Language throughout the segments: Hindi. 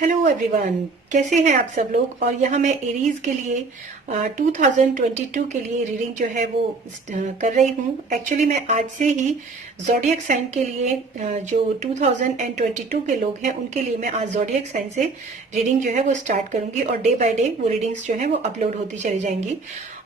हेलो एवरीवन, कैसे हैं आप सब लोग। और यहाँ मैं एरीज के लिए 2022 के लिए रीडिंग जो है वो कर रही हूँ। एक्चुअली मैं आज से ही ज़ोडिएक साइन के लिए जो 2022 के लोग हैं उनके लिए मैं आज ज़ोडिएक साइन से रीडिंग जो है वो स्टार्ट करूंगी और डे बाय डे वो रीडिंग्स जो है वो अपलोड होती चली जाएंगी।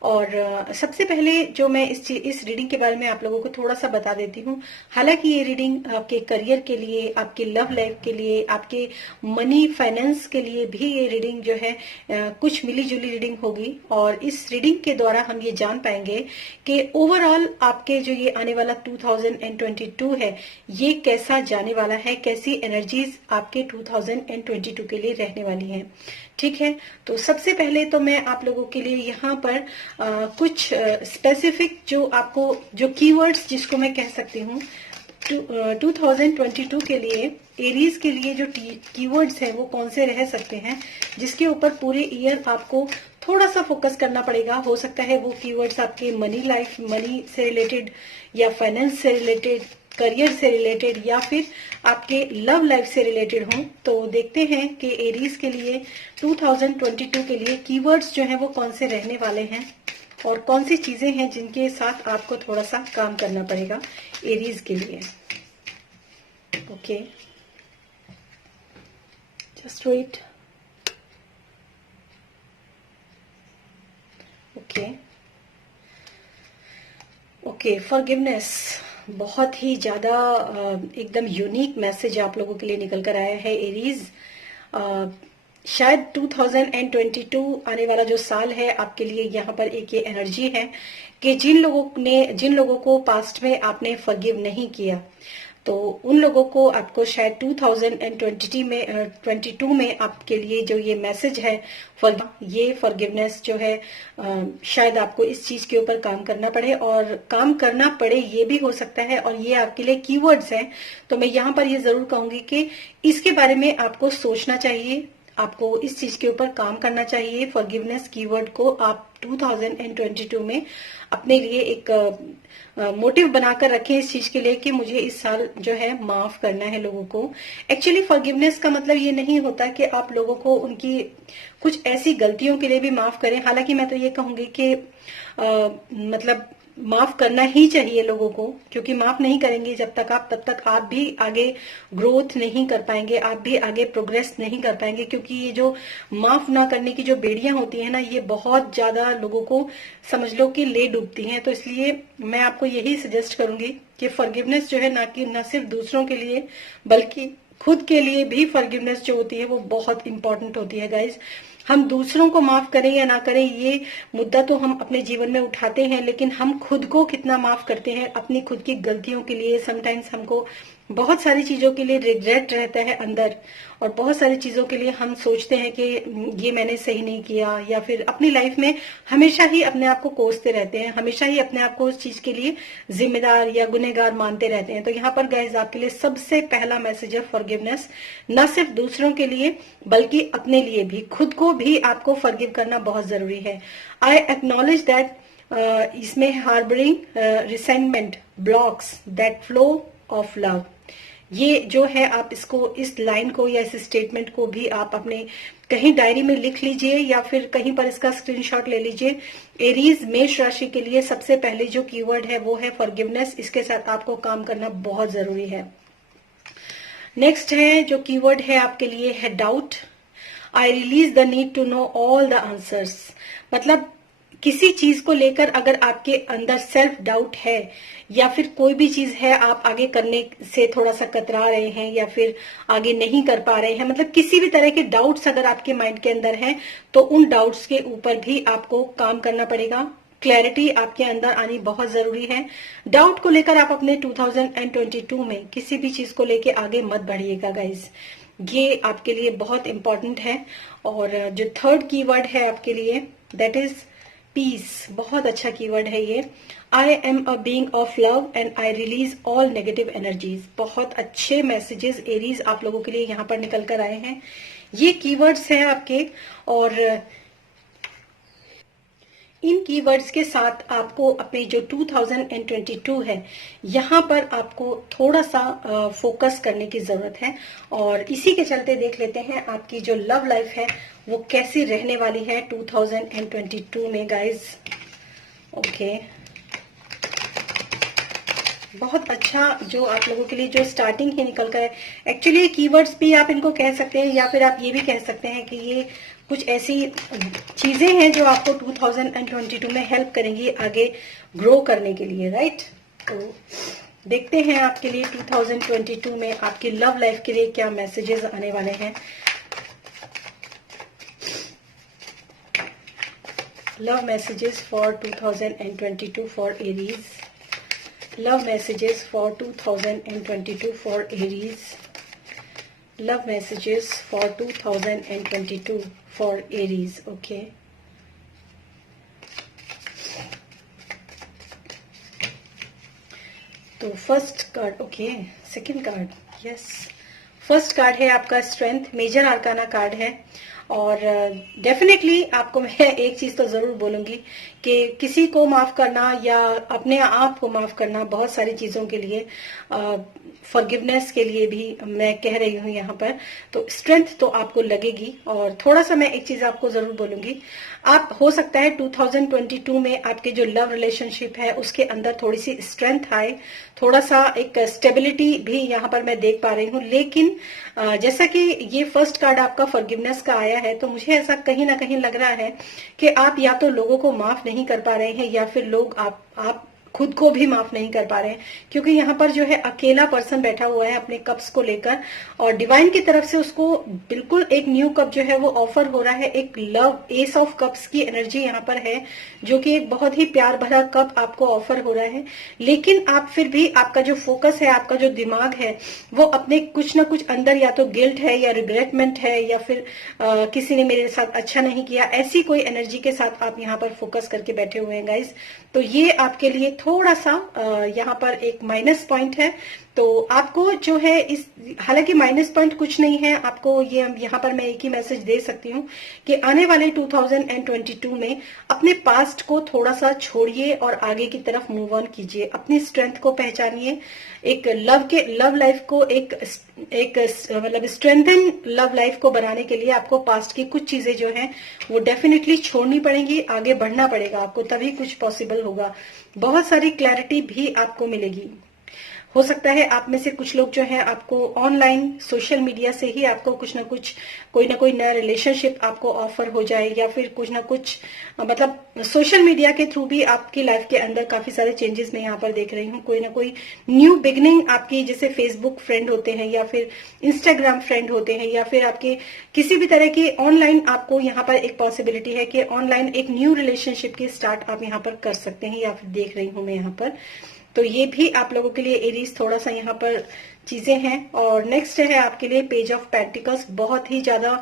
और सबसे पहले जो मैं इस रीडिंग के बारे में आप लोगों को थोड़ा सा बता देती हूँ। हालांकि ये रीडिंग आपके करियर के लिए, आपके लव लाइफ के लिए, आपके मनी फाइनेंस के लिए भी ये रीडिंग जो है कुछ मिली जुली रीडिंग होगी। और इस रीडिंग के द्वारा हम ये जान पाएंगे कि ओवरऑल आपके जो ये आने वाला 2022 है ये कैसा जाने वाला है, कैसी एनर्जीज आपके 2022 के लिए रहने वाली हैं। ठीक है, तो सबसे पहले तो मैं आप लोगों के लिए यहाँ पर कुछ स्पेसिफिक जो आपको जो कीवर्ड्स जिसको मैं कह सकती हूँ 2022 के लिए एरीज के लिए जो कीवर्ड्स हैं वो कौन से रह सकते हैं, जिसके ऊपर पूरे ईयर आपको थोड़ा सा फोकस करना पड़ेगा। हो सकता है वो कीवर्ड्स आपके मनी लाइफ, मनी से रिलेटेड या फाइनेंस से रिलेटेड, करियर से रिलेटेड या फिर आपके लव लाइफ से रिलेटेड हों। तो देखते हैं कि एरीज के लिए 2022 के लिए कीवर्ड्स जो हैं वो कौन से रहने वाले हैं और कौन सी चीजें हैं जिनके साथ आपको थोड़ा सा काम करना पड़ेगा एरीज के लिए। Okay, just wait. Okay, forgiveness बहुत ही ज्यादा एकदम यूनिक मैसेज आप लोगों के लिए निकल कर आया है एरीज। शायद 2022 आने वाला जो साल है आपके लिए यहाँ पर एक ये एनर्जी है कि जिन लोगों को पास्ट में आपने फॉरगिव नहीं किया, तो उन लोगों को आपको शायद 2022 में आपके लिए जो ये मैसेज है ये फॉरगिवनेस जो है शायद आपको इस चीज के ऊपर काम करना पड़े, और काम करना पड़े ये भी हो सकता है। और ये आपके लिए कीवर्ड्स हैं, तो मैं यहाँ पर ये जरूर कहूंगी कि इसके बारे में आपको सोचना चाहिए, आपको इस चीज के ऊपर काम करना चाहिए। फॉरगिवनेस कीवर्ड को आप 2022 में अपने लिए एक मोटिव बनाकर रखें इस चीज के लिए कि मुझे इस साल जो है माफ करना है लोगों को। एक्चुअली फॉरगिवनेस का मतलब ये नहीं होता कि आप लोगों को उनकी कुछ ऐसी गलतियों के लिए भी माफ करें। हालांकि मैं तो ये कहूंगी कि मतलब माफ करना ही चाहिए लोगों को, क्योंकि माफ नहीं करेंगे जब तक आप, तब तक आप भी आगे ग्रोथ नहीं कर पाएंगे, आप भी आगे प्रोग्रेस नहीं कर पाएंगे। क्योंकि ये जो माफ ना करने की जो बेड़ियां होती है ना, ये बहुत ज्यादा लोगों को समझ लो कि ले डूबती हैं। तो इसलिए मैं आपको यही सजेस्ट करूंगी कि फॉरगिवनेस जो है न सिर्फ दूसरों के लिए बल्कि खुद के लिए भी फॉरगिवनेस जो होती है वो बहुत इंपॉर्टेंट होती है गाइज। हम दूसरों को माफ करें या ना करें ये मुद्दा तो हम अपने जीवन में उठाते हैं, लेकिन हम खुद को कितना माफ करते हैं अपनी खुद की गलतियों के लिए। समटाइम्स हमको बहुत सारी चीजों के लिए रिग्रेट रहता है अंदर, और बहुत सारी चीजों के लिए हम सोचते हैं कि ये मैंने सही नहीं किया, या फिर अपनी लाइफ में हमेशा ही अपने आप को कोसते रहते हैं, हमेशा ही अपने आप को उस चीज के लिए जिम्मेदार या गुनहगार मानते रहते हैं। तो यहाँ पर गाइज आपके लिए सबसे पहला मैसेज है फॉरगिवनेस, न सिर्फ दूसरों के लिए बल्कि अपने लिए भी, खुद को भी आपको फॉरगिव करना बहुत जरूरी है। आई एक्नॉलेज दैट इसमें harbouring resentment blocks that flow of love, ये जो है आप इसको, इस लाइन को या इस स्टेटमेंट को भी आप अपने कहीं डायरी में लिख लीजिए या फिर कहीं पर इसका स्क्रीनशॉट ले लीजिए। एरीज मेष राशि के लिए सबसे पहले जो कीवर्ड है वो है फॉरगिवनेस, इसके साथ आपको काम करना बहुत जरूरी है। नेक्स्ट है जो कीवर्ड है आपके लिए है doubt. I realise the need to know all the answers, मतलब किसी चीज को लेकर अगर आपके अंदर सेल्फ डाउट है या फिर कोई भी चीज है आप आगे करने से थोड़ा सा कतरा रहे हैं या फिर आगे नहीं कर पा रहे हैं, मतलब किसी भी तरह के डाउट्स अगर आपके माइंड के अंदर हैं तो उन डाउट्स के ऊपर भी आपको काम करना पड़ेगा। क्लैरिटी आपके अंदर आनी बहुत जरूरी है। डाउट को लेकर आप अपने 2022 में किसी भी चीज को लेकर आगे मत बढ़िएगा गाइज, ये आपके लिए बहुत इंपॉर्टेंट है। और जो थर्ड कीवर्ड है आपके लिए दैट इज पीस, बहुत अच्छा कीवर्ड है ये। I am a being of love and I release all negative energies, बहुत अच्छे मैसेजेस एरीज आप लोगों के लिए यहाँ पर निकल कर आए हैं। ये कीवर्ड्स हैं आपके, और इन कीवर्ड्स के साथ आपको अपने जो 2022 है यहाँ पर आपको थोड़ा सा फोकस करने की जरूरत है। और इसी के चलते देख लेते हैं आपकी जो लव लाइफ है वो कैसी रहने वाली है 2022 में गाइज। ओके, बहुत अच्छा जो आप लोगों के लिए जो स्टार्टिंग ही निकल कर है। एक्चुअली कीवर्ड्स भी आप इनको कह सकते हैं या फिर आप ये भी कह सकते हैं कि ये कुछ ऐसी चीजें हैं जो आपको 2022 में हेल्प करेंगी आगे ग्रो करने के लिए, राइट। तो देखते हैं आपके लिए 2022 में आपकी लव लाइफ के लिए क्या मैसेजेस आने वाले हैं। Love messages for 2022 for Aries. Love messages for 2022 for Aries. Love messages for 2022 for Aries. Okay. तो first card, okay, second card, yes. First card है आपका स्ट्रेंथ, मेजर आर्काना कार्ड है। और डेफिनेटली आपको मैं एक चीज तो जरूर बोलूंगी कि किसी को माफ करना या अपने आप को माफ करना, बहुत सारी चीजों के लिए फॉरगिवनेस के लिए भी मैं कह रही हूँ यहाँ पर। तो स्ट्रेंथ तो आपको लगेगी। और थोड़ा सा मैं एक चीज आपको जरूर बोलूंगी, आप हो सकता है 2022 में आपके जो लव रिलेशनशिप है उसके अंदर थोड़ी सी स्ट्रेंथ आए, थोड़ा सा एक स्टेबिलिटी भी यहाँ पर मैं देख पा रही हूँ। लेकिन जैसा कि ये फर्स्ट कार्ड आपका फॉरगिवनेस का आया है, तो मुझे ऐसा कहीं ना कहीं लग रहा है कि आप या तो लोगों को माफ नहीं कर पा रहे हैं या फिर लोग आप खुद को भी माफ नहीं कर पा रहे हैं। क्योंकि यहाँ पर जो है अकेला पर्सन बैठा हुआ है अपने कप्स को लेकर, और डिवाइन की तरफ से उसको बिल्कुल एक न्यू कप जो है वो ऑफर हो रहा है। एक लव एस ऑफ कप्स की एनर्जी यहाँ पर है, जो कि एक बहुत ही प्यार भरा कप आपको ऑफर हो रहा है। लेकिन आप फिर भी, आपका जो फोकस है, आपका जो दिमाग है, वो अपने कुछ ना कुछ अंदर या तो गिल्ट है या रिग्रेटमेंट है या फिर किसी ने मेरे साथ अच्छा नहीं किया, ऐसी कोई एनर्जी के साथ आप यहाँ पर फोकस करके बैठे हुए हैं गाइज। तो ये आपके लिए थोड़ा सा यहाँ पर एक माइनस पॉइंट है। तो आपको जो है इस, हालांकि माइनस पॉइंट कुछ नहीं है, आपको ये यहाँ पर मैं एक ही मैसेज दे सकती हूँ कि आने वाले 2022 में अपने पास्ट को थोड़ा सा छोड़िए और आगे की तरफ मूव ऑन कीजिए। अपनी स्ट्रेंथ को पहचानिए। एक लव लाइफ को एक मतलब स्ट्रेंथन लव लाइफ को बनाने के लिए आपको पास्ट की कुछ चीजें जो हैं वो डेफिनेटली छोड़नी पड़ेंगी, आगे बढ़ना पड़ेगा आपको, तभी कुछ पॉसिबल होगा। बहुत सारी क्लैरिटी भी आपको मिलेगी। हो सकता है आप में से कुछ लोग जो हैं आपको ऑनलाइन सोशल मीडिया से ही आपको कुछ ना कुछ, कोई ना कोई नया रिलेशनशिप आपको ऑफर हो जाए, या फिर कुछ ना कुछ मतलब सोशल मीडिया के थ्रू भी आपकी लाइफ के अंदर काफी सारे चेंजेस मैं यहाँ पर देख रही हूँ। कोई ना कोई न्यू बिगनिंग आपकी, जैसे फेसबुक फ्रेंड होते हैं या फिर इंस्टाग्राम फ्रेंड होते हैं या फिर आपके किसी भी तरह की ऑनलाइन, आपको यहाँ पर एक पॉसिबिलिटी है कि ऑनलाइन एक न्यू रिलेशनशिप की स्टार्ट आप यहाँ पर कर सकते हैं, या फिर देख रही हूँ मैं यहाँ पर। तो ये भी आप लोगों के लिए एरीज थोड़ा सा यहाँ पर चीजें हैं। और नेक्स्ट है आपके लिए पेज ऑफ पेंटिकल्स। बहुत ही ज्यादा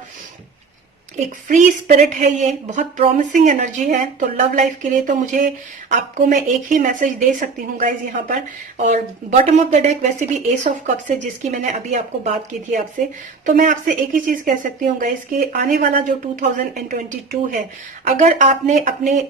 एक फ्री स्पिरिट है, ये बहुत प्रॉमिसिंग एनर्जी है। तो लव लाइफ के लिए तो मुझे, आपको मैं एक ही मैसेज दे सकती हूँ गाइज यहाँ पर। और बॉटम ऑफ द डेक वैसे भी एस ऑफ कप्स है, जिसकी मैंने अभी आपको बात की थी आपसे। तो मैं आपसे एक ही चीज कह सकती हूँ गाइज कि आने वाला जो 2022 है, अगर आपने अपने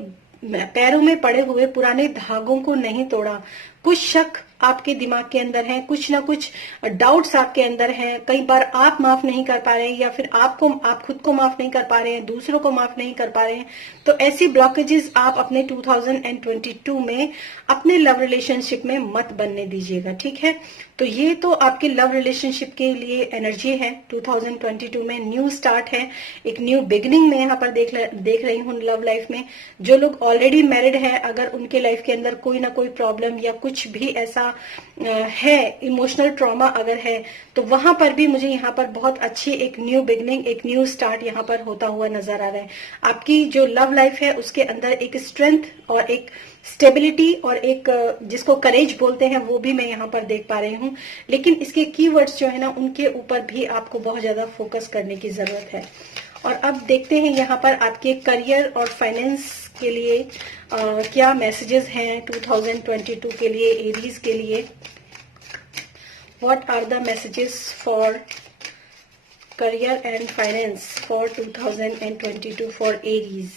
पैरों में पड़े हुए पुराने धागों को नहीं तोड़ा, कुछ शक आपके दिमाग के अंदर है, कुछ ना कुछ डाउट्स आपके अंदर हैं, कई बार आप माफ नहीं कर पा रहे हैं या फिर आप खुद को माफ नहीं कर पा रहे हैं, दूसरों को माफ नहीं कर पा रहे हैं, तो ऐसी ब्लॉकेजेस आप अपने 2022 में अपने लव रिलेशनशिप में मत बनने दीजिएगा, ठीक है। तो ये तो आपके लव रिलेशनशिप के लिए एनर्जी है। 2022 में न्यू स्टार्ट है, एक न्यू बिगिनिंग में यहाँ पर देख रही हूँ लव लाइफ में। जो लोग ऑलरेडी मैरिड हैं, अगर उनके लाइफ के अंदर कोई ना कोई प्रॉब्लम या कुछ भी ऐसा है, इमोशनल ट्रॉमा अगर है, तो वहां पर भी मुझे यहाँ पर बहुत अच्छी एक न्यू बिगिनिंग, एक न्यू स्टार्ट यहाँ पर होता हुआ नजर आ रहा है। आपकी जो लव लाइफ है उसके अंदर एक स्ट्रेंथ और एक स्टेबिलिटी और एक जिसको करेज बोलते हैं वो भी मैं यहाँ पर देख पा रही हूँ। लेकिन इसके कीवर्ड्स जो है ना, उनके ऊपर भी आपको बहुत ज्यादा फोकस करने की जरूरत है। और अब देखते हैं यहाँ पर आपके करियर और फाइनेंस के लिए क्या मैसेजेस हैं 2022 के लिए एरीज के लिए। What are the messages for career and finance for 2022 for Aries.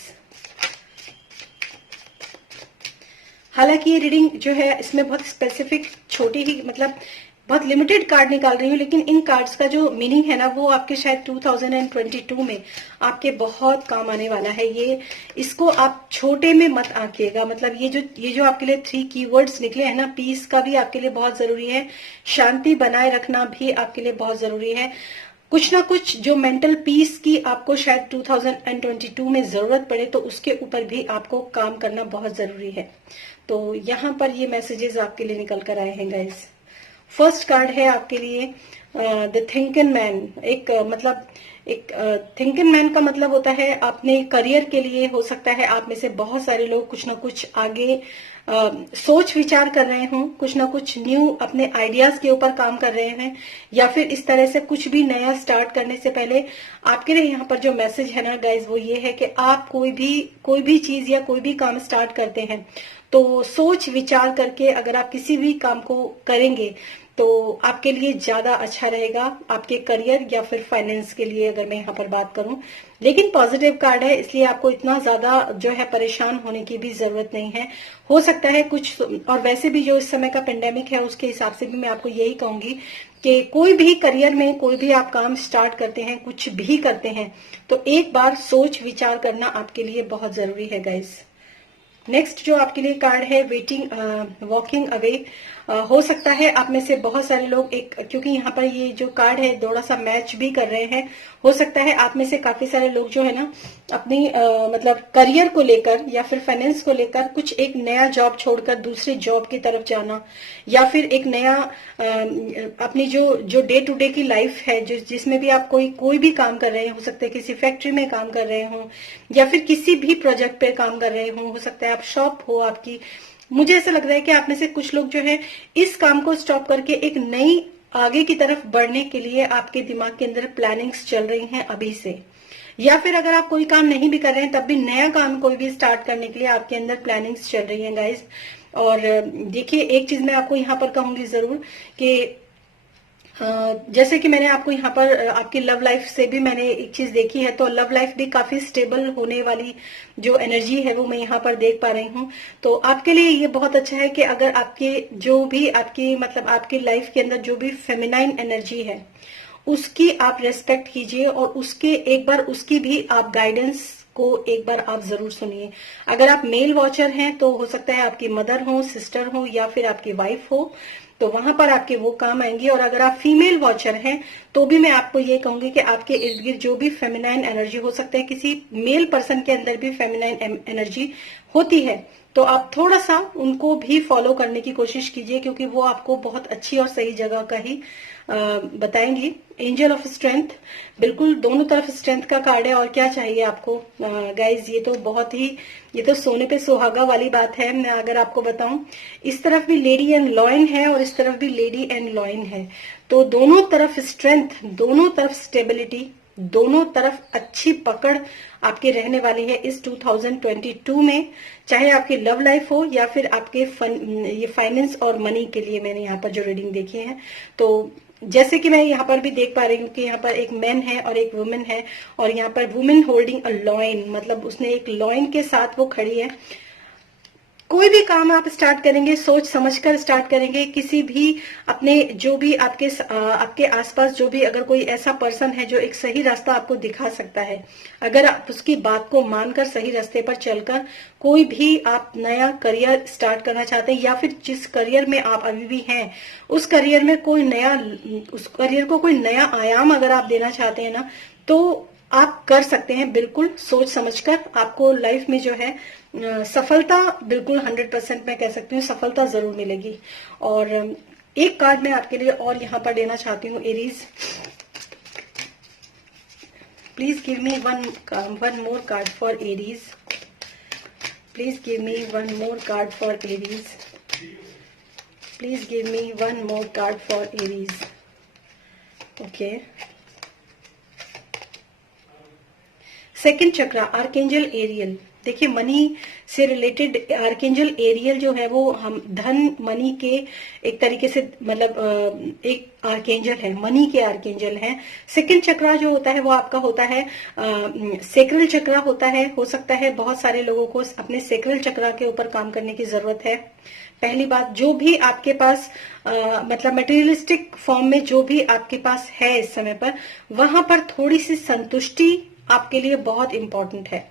हालांकि ये रीडिंग जो है इसमें बहुत स्पेसिफिक छोटी ही मतलब बहुत लिमिटेड कार्ड निकाल रही हूँ, लेकिन इन कार्ड्स का जो मीनिंग है ना वो आपके शायद 2022 में आपके बहुत काम आने वाला है। ये इसको आप छोटे में मत आंकिएगा। मतलब ये जो आपके लिए 3 कीवर्ड्स निकले हैं ना, पीस का भी आपके लिए बहुत जरूरी है, शांति बनाए रखना भी आपके लिए बहुत जरूरी है। कुछ ना कुछ जो मेंटल पीस की आपको शायद 2022 में जरूरत पड़े तो उसके ऊपर भी आपको काम करना बहुत जरूरी है। तो यहाँ पर ये मैसेजेस आपके लिए निकल कर आए हैं गाइस। फर्स्ट कार्ड है आपके लिए द थिंकिंग मैन। मतलब एक थिंकिंग मैन का मतलब होता है अपने करियर के लिए, हो सकता है आप में से बहुत सारे लोग कुछ ना कुछ आगे सोच विचार कर रहे हों, कुछ ना कुछ न्यू अपने आइडियाज के ऊपर काम कर रहे हैं, या फिर इस तरह से कुछ भी नया स्टार्ट करने से पहले आपके लिए यहाँ पर जो मैसेज है ना गाइज वो ये है कि आप कोई भी चीज या कोई भी काम स्टार्ट करते हैं तो सोच विचार करके अगर आप किसी भी काम को करेंगे तो आपके लिए ज्यादा अच्छा रहेगा, आपके करियर या फिर फाइनेंस के लिए अगर मैं यहाँ पर बात करूं। लेकिन पॉजिटिव कार्ड है इसलिए आपको इतना ज्यादा जो है परेशान होने की भी जरूरत नहीं है। हो सकता है कुछ, और वैसे भी जो इस समय का पेंडेमिक है उसके हिसाब से भी मैं आपको यही कहूंगी कि कोई भी करियर में कोई भी आप काम स्टार्ट करते हैं, कुछ भी करते हैं, तो एक बार सोच विचार करना आपके लिए बहुत जरूरी है गाइस। नेक्स्ट जो आपके लिए कार्ड है वेटिंग वॉकिंग अवे। हो सकता है आप में से बहुत सारे लोग क्योंकि यहाँ पर ये जो कार्ड है थोड़ा सा मैच भी कर रहे हैं, हो सकता है आप में से काफी सारे लोग जो है ना अपनी मतलब करियर को लेकर या फिर फाइनेंस को लेकर कुछ एक नया जॉब छोड़कर दूसरे जॉब की तरफ जाना, या फिर एक नया अपनी जो डे टू डे की लाइफ है जिसमें भी आप कोई भी काम कर रहे हैं, हो सकता है किसी फैक्ट्री में काम कर रहे हो या फिर किसी भी प्रोजेक्ट पे काम कर रहे हो सकता है आप शॉप हो आपकी। मुझे ऐसा लग रहा है कि आप में से कुछ लोग जो है इस काम को स्टॉप करके एक नई आगे की तरफ बढ़ने के लिए आपके दिमाग के अंदर प्लानिंग्स चल रही हैं अभी से, या फिर अगर आप कोई काम नहीं भी कर रहे हैं तब भी नया काम कोई भी स्टार्ट करने के लिए आपके अंदर प्लानिंग्स चल रही हैं गाइस। और देखिए एक चीज मैं आपको यहाँ पर कहूंगी जरूर कि जैसे कि मैंने आपको यहाँ पर आपकी लव लाइफ से भी मैंने एक चीज देखी है, तो लव लाइफ भी काफी स्टेबल होने वाली जो एनर्जी है वो मैं यहाँ पर देख पा रही हूँ। तो आपके लिए ये बहुत अच्छा है कि अगर आपके जो भी आपकी मतलब आपकी लाइफ के अंदर जो भी फेमिनाइन एनर्जी है उसकी आप रेस्पेक्ट कीजिए और उसके एक बार उसकी भी आप गाइडेंस को एक बार आप जरूर सुनिए। अगर आप मेल वॉचर हैं तो हो सकता है आपकी मदर हो, सिस्टर हो या फिर आपकी वाइफ हो, तो वहां पर आपके वो काम आएंगी। और अगर आप फीमेल वॉचर हैं तो भी मैं आपको ये कहूंगी कि आपके इर्द गिर्द जो भी फेमिनाइन एनर्जी, हो सकता है किसी मेल पर्सन के अंदर भी फेमिनाइन एनर्जी होती है, तो आप थोड़ा सा उनको भी फॉलो करने की कोशिश कीजिए क्योंकि वो आपको बहुत अच्छी और सही जगह का ही बताएंगी। एंजल ऑफ स्ट्रेंथ, बिल्कुल दोनों तरफ स्ट्रेंथ का कार्ड है और क्या चाहिए आपको गाइज। ये तो सोने पे सुहागा वाली बात है। मैं अगर आपको बताऊं, इस तरफ भी लेडी एंड लॉयन है और इस तरफ भी लेडी एंड लॉयन है, तो दोनों तरफ स्ट्रेंथ, दोनों तरफ स्टेबिलिटी, दोनों तरफ अच्छी पकड़ आपके रहने वाली है इस 2022 में, चाहे आपकी लव लाइफ हो या फिर आपके ये फाइनेंस और मनी के लिए मैंने यहाँ पर जो रीडिंग देखी है। तो जैसे कि मैं यहाँ पर भी देख पा रही हूँ कि यहाँ पर एक मैन है और एक वुमेन है, और यहाँ पर वुमेन होल्डिंग अ लॉइन, मतलब उसने एक लॉइन के साथ वो खड़ी है। कोई भी काम आप स्टार्ट करेंगे सोच समझकर स्टार्ट करेंगे। किसी भी अपने जो भी आपके आसपास जो भी अगर कोई ऐसा पर्सन है जो एक सही रास्ता आपको दिखा सकता है, अगर आप उसकी बात को मानकर सही रास्ते पर चलकर कोई भी आप नया करियर स्टार्ट करना चाहते हैं या फिर जिस करियर में आप अभी भी हैं उस करियर में उस करियर को कोई नया आयाम अगर आप देना चाहते हैं ना, तो आप कर सकते हैं। बिल्कुल सोच समझकर आपको लाइफ में जो है सफलता बिल्कुल 100% मैं कह सकती हूँ सफलता जरूर मिलेगी। और एक कार्ड मैं आपके लिए और यहाँ पर लेना चाहती हूँ Aries. Please give me one more card for Aries. Please give me one more card for Aries. Please give me one more card for Aries. Okay, second chakra, archangel Ariel. देखिए, मनी से रिलेटेड आर्केंजल एरियल जो है वो हम धन मनी के एक तरीके से मतलब एक आर्केंजल है, मनी के आर्केंजल है। सेकंड चक्रा जो होता है वो आपका होता है सेक्रल चक्रा होता है। हो सकता है बहुत सारे लोगों को अपने सेक्रल चक्रा के ऊपर काम करने की जरूरत है। पहली बात, जो भी आपके पास मतलब मटेरियलिस्टिक फॉर्म में जो भी आपके पास है इस समय पर, वहां पर थोड़ी सी संतुष्टि आपके लिए बहुत इंपॉर्टेंट है।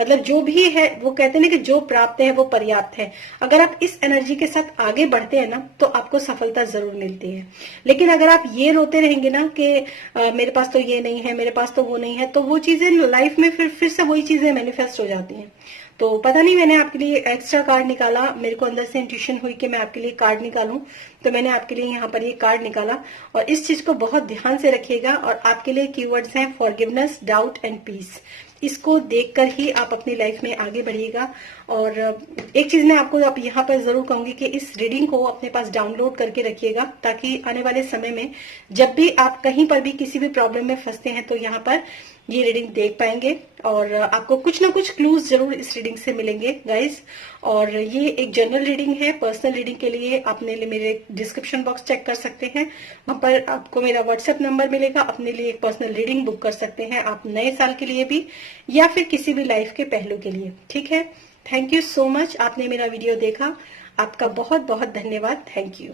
मतलब जो भी है, वो कहते हैं ना कि जो प्राप्त है वो पर्याप्त है। अगर आप इस एनर्जी के साथ आगे बढ़ते हैं ना तो आपको सफलता जरूर मिलती है। लेकिन अगर आप ये रोते रहेंगे ना कि मेरे पास तो ये नहीं है, मेरे पास तो वो नहीं है, तो वो चीजें लाइफ में फिर से वही चीजें मैनिफेस्ट हो जाती हैं। तो पता नहीं, मैंने आपके लिए एक्स्ट्रा कार्ड निकाला, मेरे को अंदर से इंट्यूशन हुई कि मैं आपके लिए कार्ड निकालूं, तो मैंने आपके लिए यहाँ पर ये कार्ड निकाला। और इस चीज को बहुत ध्यान से रखिएगा। और आपके लिए कीवर्ड्स हैं फॉरगिवनेस, डाउट एंड पीस। इसको देखकर ही आप अपनी लाइफ में आगे बढ़िएगा। और एक चीज मैं आपको आप यहाँ पर जरूर कहूंगी कि इस रीडिंग को अपने पास डाउनलोड करके रखिएगा, ताकि आने वाले समय में जब भी आप कहीं पर भी किसी भी प्रॉब्लम में फंसते हैं तो यहाँ पर ये रीडिंग देख पाएंगे। और आपको कुछ ना कुछ क्लूज जरूर इस रीडिंग से मिलेंगे गाइस। और ये एक जनरल रीडिंग है। पर्सनल रीडिंग के लिए अपने लिए मेरे डिस्क्रिप्शन बॉक्स चेक कर सकते हैं, वहां पर आपको मेरा व्हाट्सएप नंबर मिलेगा। अपने लिए एक पर्सनल रीडिंग बुक कर सकते हैं आप, नए साल के लिए भी या फिर किसी भी लाइफ के पहलू के लिए। ठीक है, थैंक यू सो मच। आपने मेरा वीडियो देखा, आपका बहुत बहुत धन्यवाद। Thank you.